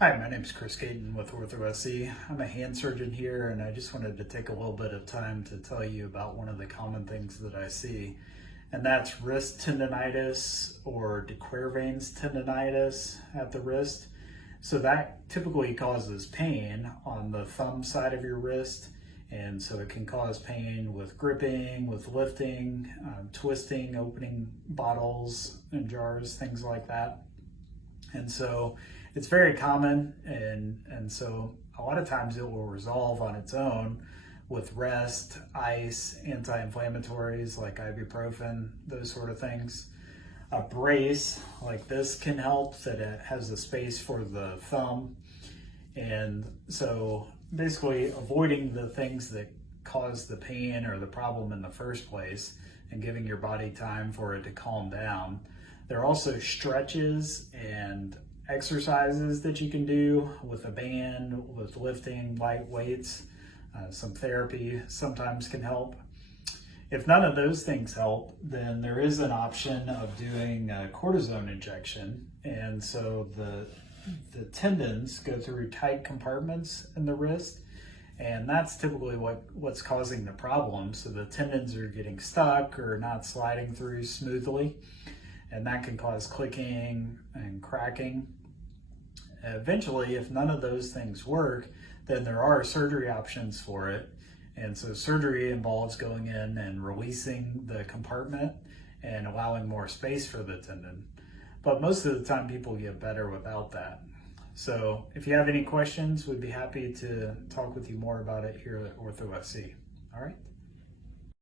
Hi, my name is Chris Caton with OrthoSC. I'm a hand surgeon here, and I just wanted to take a little bit of time to tell you about one of the common things that I see, and that's wrist tendinitis or DeQuervain's tendinitis at the wrist. So that typically causes pain on the thumb side of your wrist, and so it can cause pain with gripping, with lifting, twisting, opening bottles and jars, things like that. And so it's very common, and so a lot of times it will resolve on its own with rest, ice, anti-inflammatories like ibuprofen, those sort of things. A brace like this can help, that it has a space for the thumb. And so basically avoiding the things that cause the pain or the problem in the first place and giving your body time for it to calm down. There are also stretches and exercises that you can do with a band, with lifting, light weights. Some therapy sometimes can help. If none of those things help, then there is an option of doing a cortisone injection. And so the tendons go through tight compartments in the wrist, and that's typically what's causing the problem. So the tendons are getting stuck or not sliding through smoothly, and that can cause clicking and cracking. Eventually, if none of those things work, then there are surgery options for it. And so surgery involves going in and releasing the compartment and allowing more space for the tendon. But most of the time people get better without that. So if you have any questions, we'd be happy to talk with you more about it here at OrthoSC. All right.